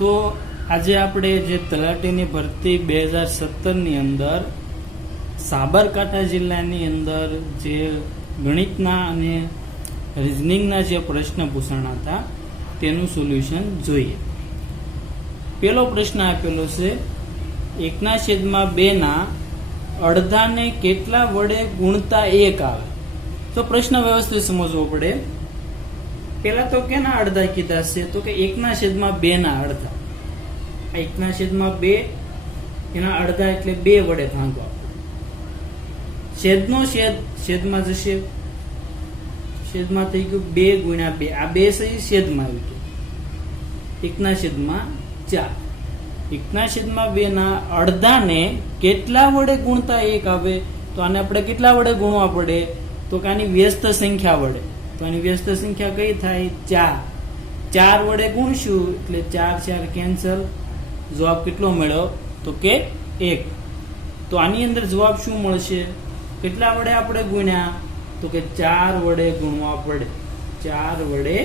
તો આજે આપણે જે તલાટીની ભરતી 2017ની અંદર સાબરકાંઠા જિલ્લાની અંદર જે ગણિતના અને રિઝનિંગના જે પ્રશ્ન પૂછાણા હતા તેનું સોલ્યુશન જોઈએ. પેલો પ્રશ્ન આપેલો છે 1/2 ના અડધાને કેટલા વડે ગુણતા 1 આવે. તો પ્રશ્ન વ્યવસ્થિત સમજવો પડે. પેલા તો કેના અડધા કીધા છે? તો કે 1/2 ના અડધા. 1/2 એના અડધા એટલે 2 વડે ભાંગવા. છેદનો છેદમાં જશે, છેદમાં થઈ ગયું 2 × 2. આ 2 છે છેદમાં આવી ગયું 1/4. 1/2 ના અડધાને કેટલા વડે ગુણતા 1 આવે? તો આને આપણે કેટલા વડે ગુણવા પડે? તો કે આની વ્યસ્ત સંખ્યા વડે. તો આની વ્યસ્ત સંખ્યા કઈ થાય? 4 વડે ગુણશું એટલે 4 4 કેન્સલ. જવાબ કેટલો મળ્યો? તો કે 1. તો આની અંદર જવાબ શું મળશે? કેટલા વડે આપણે ગુણ્યા? તો કે 4 વડે ગુણવા પડે. 4 વડે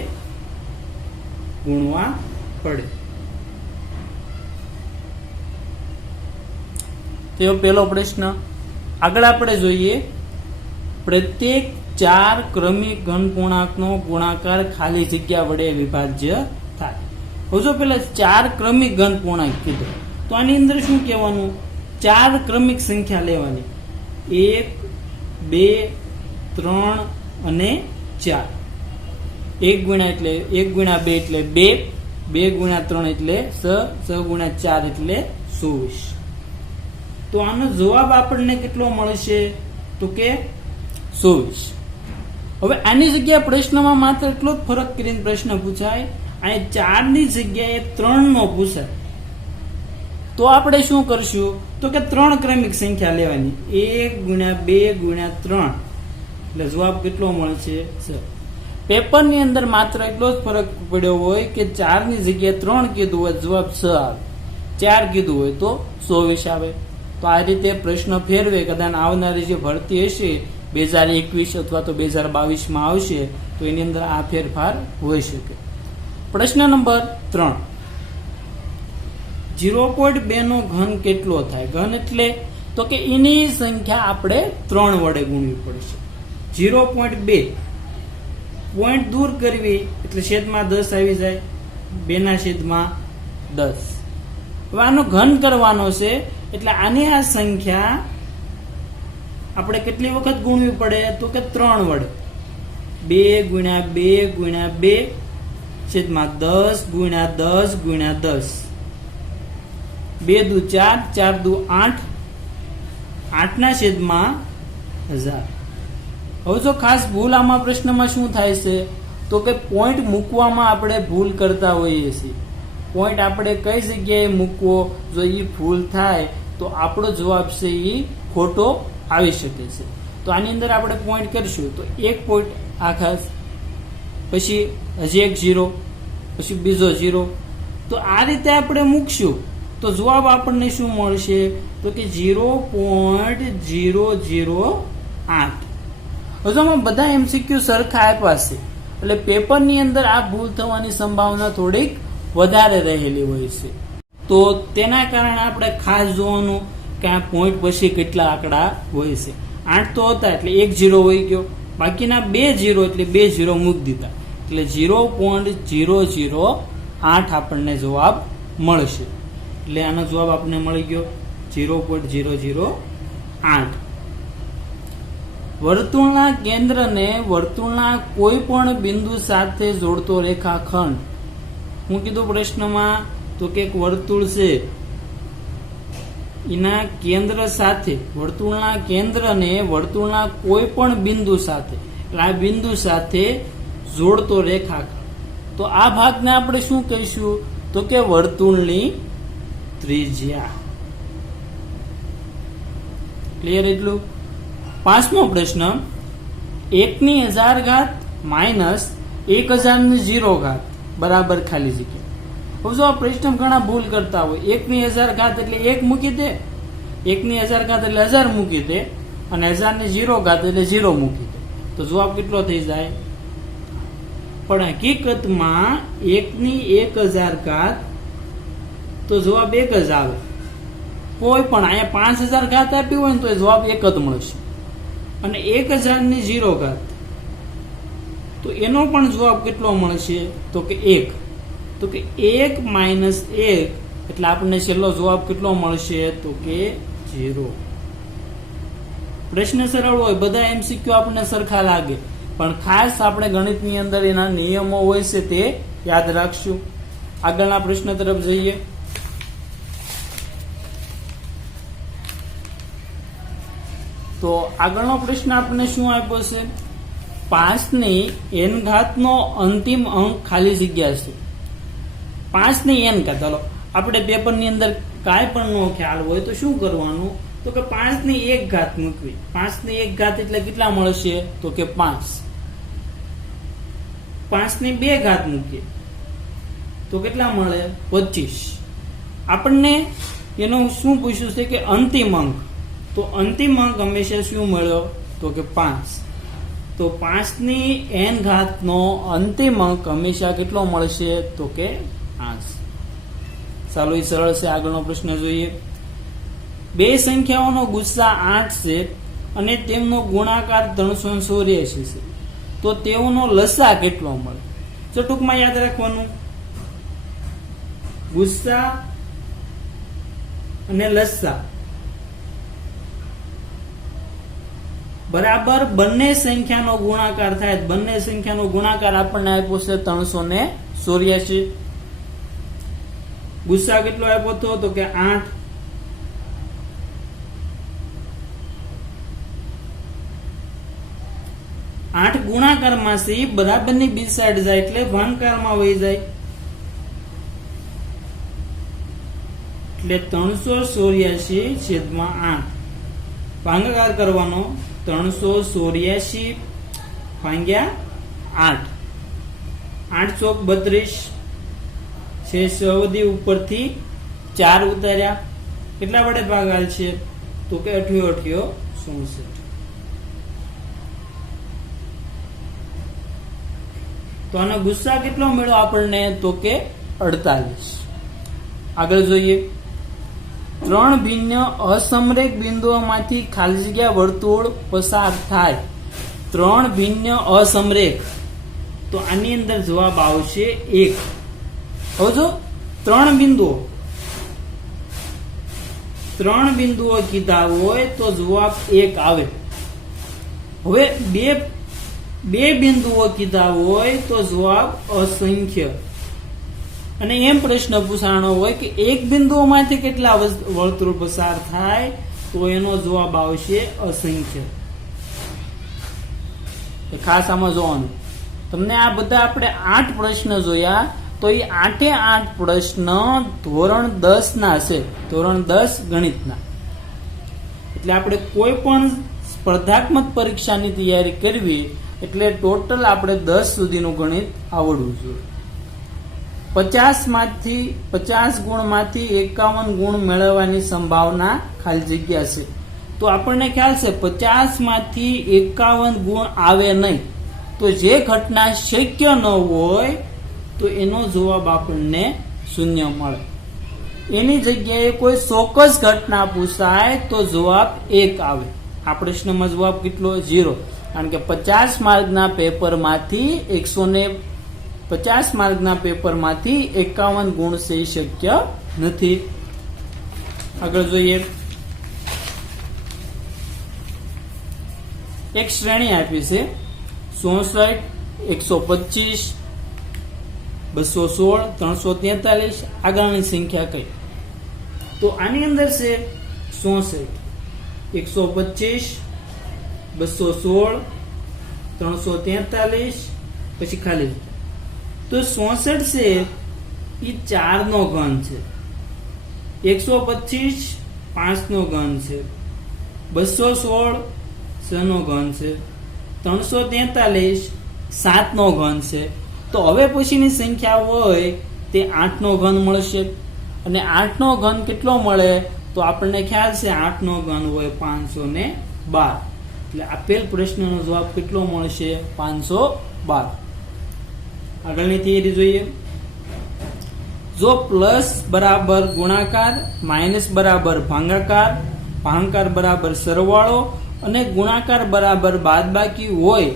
ગુણવા પડે. તો પેલો પ્રશ્ન. આગળ આપણે જોઈએ પ્રત્યેક 4 ક્રમિક ઘનપૂર્ણાંકનો ગુણાકાર ખાલી જગ્યા વડે વિભાજ્ય થાય. હવે જો પેલા 4 ક્રમિક ઘનપૂર્ણાંક કીધો તો આની અંદર શું કહેવાનું? 4 ક્રમિક સંખ્યા લેવાની. 1 2 3 અને 4. 1 ગુણ્યા એટલે 1 ગુણ્યા 2 એટલે 2, 2 ગુણ્યા 3 એટલે 6, 6 ગુણ્યા 4 એટલે 24. તો આનો જવાબ આપણને કેટલો મળશે? તો કે 24. હવે આની જગ્યાએ પ્રશ્નમાં માત્ર એટલો જ ફરક કરીને પ્રશ્ન પૂછાય. અહીં 4 ની જગ્યાએ 3 નો પૂછાય. તો આપણે શું કરશું? તો કે 3 ક્રમિક સંખ્યા લેવાની. 1 ગુણ્યા 2 ગુણ્યા 3 એટલે જવાબ કેટલો મળશે? 6. પેપરની અંદર માત્ર એટલો જ ફરક પડ્યો હોય કે 4 ની જગ્યાએ 3 કીધું હોય જવાબ 6 આવે, 4 કીધું હોય તો 24 આવે. તો આ રીતે પ્રશ્ન ફેરવે. કદાચ આવનારી જે ભરતી હશે 2021 અથવા તો 2022 માં આવશે તો એની અંદર આ ફેરફાર હોઈ શકે. પ્રશ્ન નંબર 3. 0.2 નો ઘન કેટલો થાય? ઘન એટલે તો કે એની સંખ્યા આપણે 3 વડે ગુણવી પડશે. 0.2 પોઈન્ટ દૂર કરવી એટલે છેદમાં 10 આવી જાય. 2/10. હવે આનો ઘન કરવાનો છે એટલે આની આ સંખ્યા આપણે કેટલી વખત ગુણવી પડે? તો કે 3 વડે. 2 ગુણ્યા 2 ગુણ્યા 2 છેદમાં 10 ગુણ્યા 10 ગુણ્યા 10. 2 દુ 4, 4 દુ 8, 8 ના છેદમાં 1000. હવે જો ખાસ ભૂલ આમાં પ્રશ્નમાં શું થાય છે? તો કે પોઈન્ટ મૂકવામાં આપણે ભૂલ કરતા હોઈએ છીએ. પોઈન્ટ આપણે કઈ જગ્યાએ મૂકવો? જો એ ભૂલ થાય તો આપણો જવાબ છે એ ખોટો આવી શકે છે. તો આની અંદર આપણે પોઈન્ટ કરીશું તો એક પોઈન્ટ આખા, પછી હજી એક 0, પછી બીજો 0. તો આ રીતે આપણે મૂકશું તો જવાબ આપણને શું મળશે? તો કે 0.008. હજુ બધા MCQ સરખા આપ્યા છે એટલે પેપરની અંદર આ ભૂલ થવાની સંભાવના થોડીક વધારે રહેલી હોય છે. તો તેના કારણે આપણે ખાસ જોવાનું કે આ પોઈન્ટ પછી કેટલા આંકડા હોય છે. 8 તો હતા એટલે 1 0 હોય ગયો, બાકીના 2 0 એટલે 2 0 મૂકી દીધા એટલે 0.008 આપણને જવાબ મળશે. એટલે આનો જવાબ આપણને મળી ગયો 0.008. વર્તુળના કેન્દ્રને વર્તુળના કોઈ પણ બિંદુ સાથે જોડતો રેખાખંડ. હું કીધું પ્રશ્નમાં? તો કે એક વર્તુળ છે એના કેન્દ્ર સાથે, વર્તુળના કેન્દ્રને વર્તુળના કોઈ પણ બિંદુ સાથે, એટલે આ બિંદુ સાથે જોડતો રેખાખંડ. તો આ ભાગને આપણે શું કહીશું? તો કે વર્તુળની ત્રિજ્યા. ક્લિયર એટલું? 5મો પ્રશ્ન. 1/1000 માઇનસ 1000 બરાબર ખાલી જગ્યા. હવે જો આ પ્રશ્ન ઘણા ભૂલ કરતા હોય. 1/1000 એટલે 1 મૂકી દે, 1/1000 એટલે 1000 મૂકી દે, અને 1000 એટલે 0 મૂકી દે. તો જવાબ કેટલો થઈ જાય? પણ હકીકતમાં 1/1000 તો જવાબ 1 જ આવે. કોઈ પણ અહીંયા 5000 ઘાત આપી હોય ને તો જવાબ 1 જ મળશે. અને 1000 ની 0 ઘાત, તો એનો પણ જવાબ કેટલો મળશે? તો કે 1. તો કે 1 - 1 એટલે આપણને છેલ્લો જવાબ કેટલો મળશે? તો કે 0. પ્રશ્ન સરળ હોય, બધા MCQ આપણને સરખા લાગે, પણ ખાસ આપણે ગણિતની અંદર એના નિયમો હોય છે તે યાદ રાખશું. આગળના પ્રશ્ન તરફ જઈએ. તો આગળનો પ્રશ્ન આપણને શું આપ્યો છે? 5 ની n ઘાત નો અંતિમ અંક ખાલી જગ્યા છે. 5 ની n ઘાત, ચાલો આપણે પેપરની અંદર કાંઈ પણ નો ખ્યાલ હોય તો શું કરવાનું? તો કે 5 ની 1 ઘાત મૂકવી. 5 ની 1 ઘાત એટલે કેટલા મળશે? તો કે 5. 5 ની 2 ઘાત મૂકીએ તો કેટલા મળે? 25. આપણને એનું શું પૂછ્યું છે? કે અંતિમ અંક. તો અંતિમ અંક હંમેશા શું મળ્યો? તો કે 5. તો 5 ની n ઘાત નો અંતિમ અંક હંમેશા કેટલો મળશે? તો કે 5. ચાલો એ સરળ છે. આગળનો પ્રશ્ન જોઈએ. બે સંખ્યાઓનો ગુસ્સા 8 છે અને તેમનો ગુણાકાર 384 છે, તો તેઓનો લસા કેટલો મળે? તો ટૂંકમાં યાદ રાખવાનું, ગુસ્સા અને લસા બરાબર બંને સંખ્યાનો ગુણાકાર થાય. બંને સંખ્યાનો ગુણાકાર આપણને આપ્યો છે 384. ગુસ્સા કેટલો આપ્યો હતો? તો કે 8. 8 ગુણાકારમાં છે બરાબરની બીજી સાઈડ જાય એટલે ભાગાકારમાં વહી જાય, એટલે 384/8 ભાગાકાર કરવાનો. 384/8 8 ચોક 32 છે. સૌથી ઉપરથી 4 ઉતાર્યા, કેટલા વડે ભાગાલ છે? તો કે 88 64. તો આનો ગુસ્સા કેટલો મળ્યો આપણને? તો કે 48. આગળ જોઈએ. 3 ભિન્ન અસમરેખ બિંદુઓમાંથી ખાલી જગ્યા વર્તુળ પસાર થાય. 3 ભિન્ન અસમરેખ, તો આની અંદર જવાબ આવશે 1. હવે જો 3 બિંદુઓ કીધા હોય તો જવાબ 1 આવે. હવે બે બિંદુઓ કીધા હોય તો જવાબ અસંખ્ય. અને એમ પ્રશ્ન પૂછાણો હોય કે એક બિંદુઓમાંથી કેટલા વર્તુળ પસાર થાય, તો એનો જવાબ આવશે અસંખ્ય. ખાસ આમાં જોવાનું, તમને આ બધા આપણે 8 પ્રશ્ન જોયા, તો એ 8 પ્રશ્ન ધોરણ 10 ના છે, ધોરણ 10 ગણિતના. એટલે આપણે કોઈ પણ સ્પર્ધાત્મક પરીક્ષાની તૈયારી કરવી એટલે ટોટલ આપણે 10 સુધીનું ગણિત આવડવું જોઈએ. 50 ગુણમાંથી 51 ગુણ મેળવવાની સંભાવના ખાલી જગ્યા છે. તો આપણને ખ્યાલ છે 50 માંથી 51 ગુણ આવે નહીં, તો જે ઘટના શક્ય ન હોય તો એનો જવાબ આપણને 0 મળે. એની જગ્યાએ કોઈ ચોક્કસ ઘટના પૂછાય તો જવાબ 1 આવે. આ પ્રશ્નમાં જવાબ કેટલો? 0. કારણ કે 50 માર્કના પેપરમાંથી 150 માર્કના પેપરમાંથી 51 ગુણ છે શક્ય નથી. આગળ જોઈએ. એક શ્રેણી આપી છે 64, 125, 216, 343. આગળની સંખ્યા કઈ? તો આની અંદર છે 64, 125, 216, 343 પછી ખાલી. તો 64 છે એ 4 નો ઘન છે, 125 5 નો ઘન છે, 216 6 નો ઘન છે, 343 7 નો ઘન છે. તો હવે પછીની સંખ્યા હોય તે 8 નો ઘન મળશે. અને 8 નો ઘન કેટલો મળે? તો આપણને ખ્યાલ છે 8 નો ઘન હોય 512. એટલે આપેલ પ્રશ્નનો જવાબ કેટલો મળશે? 512. આગળની થિયરી જોઈએ. જો પ્લસ બરાબર ગુણાકાર, માઇનસ બરાબર ભાગાકાર, ભાગાકાર બરાબર સરવાળો અને ગુણાકાર બરાબર બાદબાકી હોય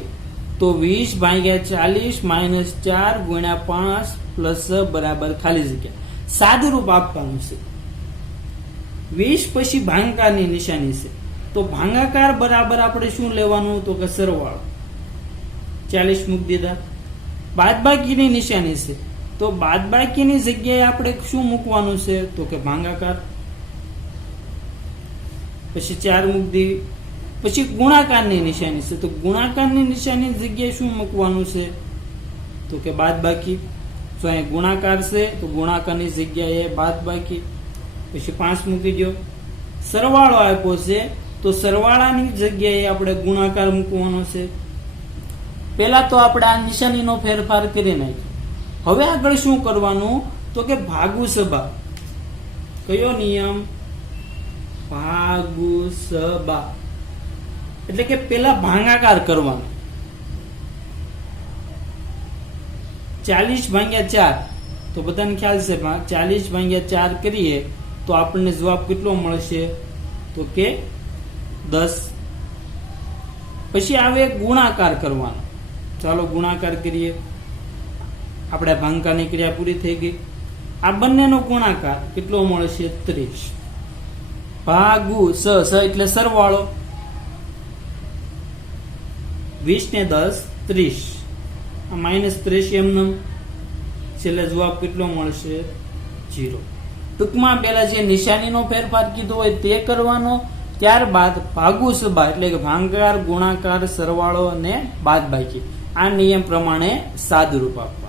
તો 20/40 - 4 × 5 + બરાબર ખાલી જગ્યા. સાદુરૂપ આપવાનું છે. 20 પછી ભાગાકારની નિશાની છે તો ભાગાકાર બરાબર આપણે શું લેવાનું તો કે સરવાળો, 40 મૂકી દીધા. બાદબાકીની નિશાની છે તો બાદબાકીની જગ્યાએ આપણે શું મૂકવાનું છે તો કે ભાગાકાર, પછી 4 મૂકી દીધી. પછી ગુણાકારની નિશાની છે તો ગુણાકારની નિશાની જગ્યાએ શું મૂકવાનું છે તો કે બાદબાકી. તો અહીં ગુણાકાર છે તો ગુણાકારની જગ્યાએ બાદબાકી, પછી 5 મૂકી દો. સરવાળો આપ્યો છે તો સરવાળાની જગ્યાએ આપણે ગુણાકાર મૂકવાનો છે. પહેલા તો આપણે આ નિશાનીનો ફેરફાર કરી નાખ્યો. હવે આગળ શું કરવાનું તો કે ભાગુ સભા. કયો નિયમ? ભાગુ સભા. એટલે કે પેલા ભાગાકાર કરવાનો. 40/4 તો બધાને ખ્યાલ છે 40/4 કરીએ તો આપણને જવાબ કેટલો મળશે તો કે 10. પછી આવે ગુણાકાર કરવાનો. ચાલો ગુણાકાર કરીએ. આપણે ભાગાકારની ક્રિયા પૂરી થઈ ગઈ. આ બંનેનો ગુણાકાર કેટલો મળશે 30 ભાગુ સ એટલે સરવાળો. 20 ને 10 30, -30 એમને છેલ્લે જવાબ કેટલો મળશે 0. ટૂંકમાં પહેલા જે નિશાનીનો ફેરફાર કીધો હોય તે કરવાનો, ત્યારબાદ ભાગુ સભા એટલે કે ભાગાકાર, ગુણાકાર, સરવાળો અને બાદબાકી આ નિયમ પ્રમાણે સાદુરૂપ આપવાનું.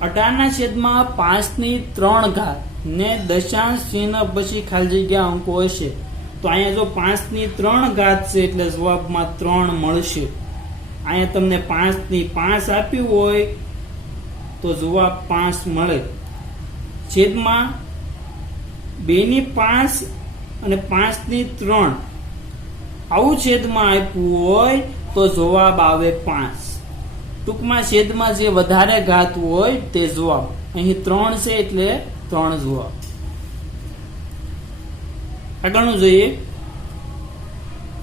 18/5 ને દશાંશ ચિહ્ન પછી ખાલી જગ્યા અંકો હશે તો અહીંયા જો 5/3 છે એટલે જવાબમાં 3 મળશે. અહીંયા તમને 5/5 આપ્યું હોય તો જવાબ 5 મળે. છેદમાં 2/5 અને 5/3 આવું છેદમાં આપ્યું હોય તો જવાબ આવે 5. ટૂંકમાં છેદમાં જે વધારે ઘાત હોય તે જવાબ. અહીં 3 છે એટલે 3 જવાબ. આગળનું જોઈએ.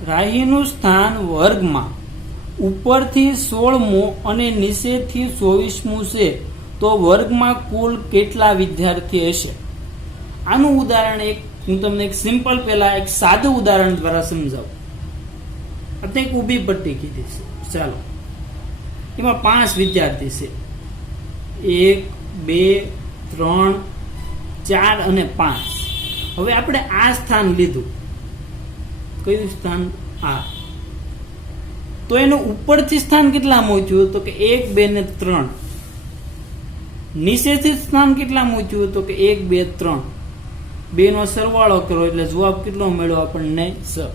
રાહીનું સ્થાન વર્ગમાં ઉપરથી 16મું અને નીચેથી 24મું છે તો વર્ગમાં કુલ કેટલા વિદ્યાર્થી હશે? આનું ઉદાહરણ હું તમને એક સિમ્પલ પહેલા એક સાદું ઉદાહરણ દ્વારા સમજાવું. આપણે એક ઊભી પટ્ટી કીધી છે. ચાલો એમાં 5 વિદ્યાર્થી છે. 1 2 3 4 અને 5. હવે આપણે આ સ્થાન લીધું. કયું સ્થાન? આ. તો એનું ઉપરથી સ્થાન કેટલા મૂક્યું તો કે 1 2 ને 3. નીચેથી સ્થાન કેટલા મૂક્યું તો કે 1 2 3. 2 નો સરવાળો કરો એટલે જવાબ કેટલો મળ્યો આપણને 6.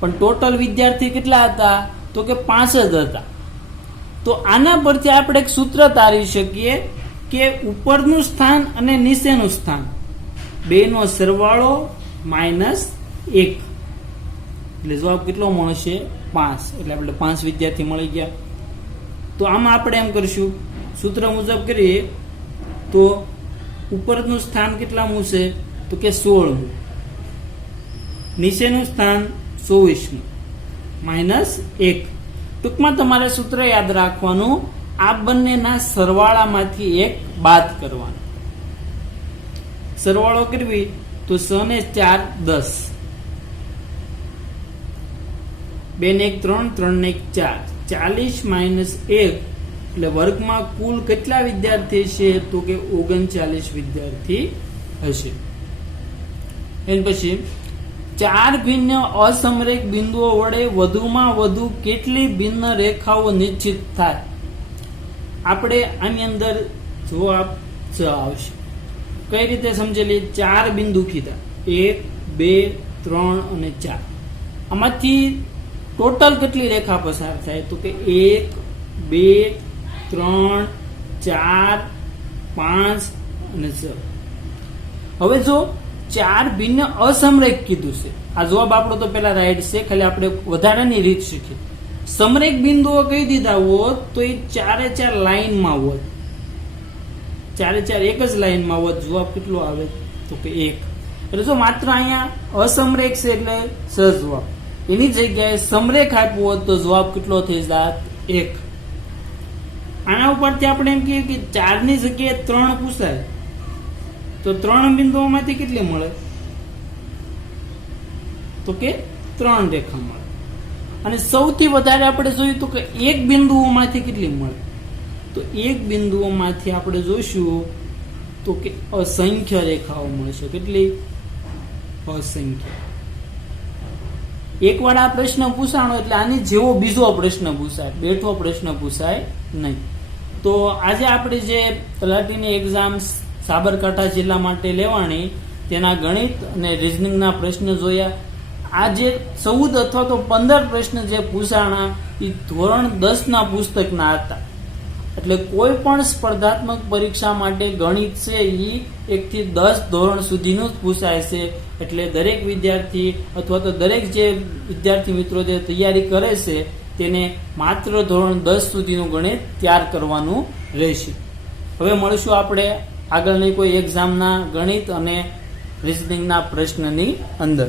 પણ ટોટલ વિદ્યાર્થી કેટલા હતા તો કે 5 જ હતા. તો આના પરથી આપણે એક સૂત્ર તારી શકીએ કે ઉપરનું સ્થાન અને નીચેનું સ્થાન 2 નો સરવાળો -1 એટલે જવાબ કેટલો મળશે 5. એટલે આપણે 5 વિદ્યાર્થી મળી ગયા. તો આમાં આપણે એમ કરશું, સૂત્ર મુજબ કરીએ તો ઉપરનું સ્થાન કેટલામું છે તો કે 16મું, નીચેનું સ્થાન 24મું -1. ટૂંકમાં તમારે સૂત્ર યાદ રાખવાનું, આ બંનેના સરવાળામાંથી એક બાદ કરવાનો. સરવાળો કરવી તો 6 ને 4 10, 2 ને 1 3, 3 ને 1 4, 40 - 1 એટલે વર્ગમાં કુલ કેટલા વિદ્યાર્થી છે તો કે 39 વિદ્યાર્થી હશે. એના પછી 4 ભિન્ન અસમરેખ બિંદુઓ વડે વધુમાં વધુ કેટલી ભિન્ન રેખાઓ નિશ્ચિત થાય? આપણે આની અંદર જવાબ આવશે. કઈ રીતે સમજેલી? 4 બિંદુ કીધા, 1 2 3 અને 4. આમાંથી ટોટલ કેટલી રેખા પસાર થાય તો કે 1 2 3 4 5 અને 6. હવે જો 4 ભિન્ન અસમરેખ કીધું છે, આ જવાબ આપણો તો પેલા રાઈટ છે, ખાલી આપણે વધારાની રીત શીખી. સમરેખ બિંદુઓ કહી દીધા હોત તો એ 4 લાઈનમાં હોત. ચારે ચાર એક જ લાઈનમાં હોત, જવાબ કેટલો આવે? તો કે 1. એટલે જો માત્ર અહીંયા અસમરેખ છે એટલે સજવાબ, એની જગ્યાએ સમરેખ આપ્યું હોત તો જવાબ કેટલો થઈ જાત? 1. આના ઉપરથી આપણે એમ કહીએ કે 4 ની જગ્યાએ 3 પૂછાય તો 3 બિંદુઓમાંથી કેટલી મળે? તો કે 3 રેખા મળે. અને સૌથી વધારે આપણે જોયું તો કે 1 બિંદુઓમાંથી કેટલી મળે? તો 1 બિંદુઓમાંથી આપણે જોઈશું તો કે અસંખ્ય રેખાઓ મળશે. કેટલી? અસંખ્ય. એકવાર આ પ્રશ્ન પૂછાણો એટલે આની જેવો બીજો પ્રશ્ન પૂછાય, બેઠો પ્રશ્ન પૂછાય નહીં. તો આજે આપણે જે તલાટીની એક્ઝામ સાબરકાંઠા જિલ્લા માટે લેવાની તેના ગણિત અને રીઝનિંગના પ્રશ્ન જોયા. આ જે 14 અથવા તો 15 પ્રશ્ન જે પૂછાણા એ ધોરણ 10 ના પુસ્તકના હતા. એટલે કોઈ પણ સ્પર્ધાત્મક પરીક્ષા માટે ગણિત છે એ 1 થી 10 ધોરણ સુધીનું જ પૂછાય છે. એટલે દરેક વિદ્યાર્થી અથવા તો દરેક જે વિદ્યાર્થી મિત્રો જે તૈયારી કરે છે તેને માત્ર ધોરણ 10 સુધીનું ગણિત તૈયાર કરવાનું રહેશે. હવે મળીશું આપણે આગળની કોઈ એક્ઝામના ગણિત અને રીઝનિંગના પ્રશ્નની અંદર.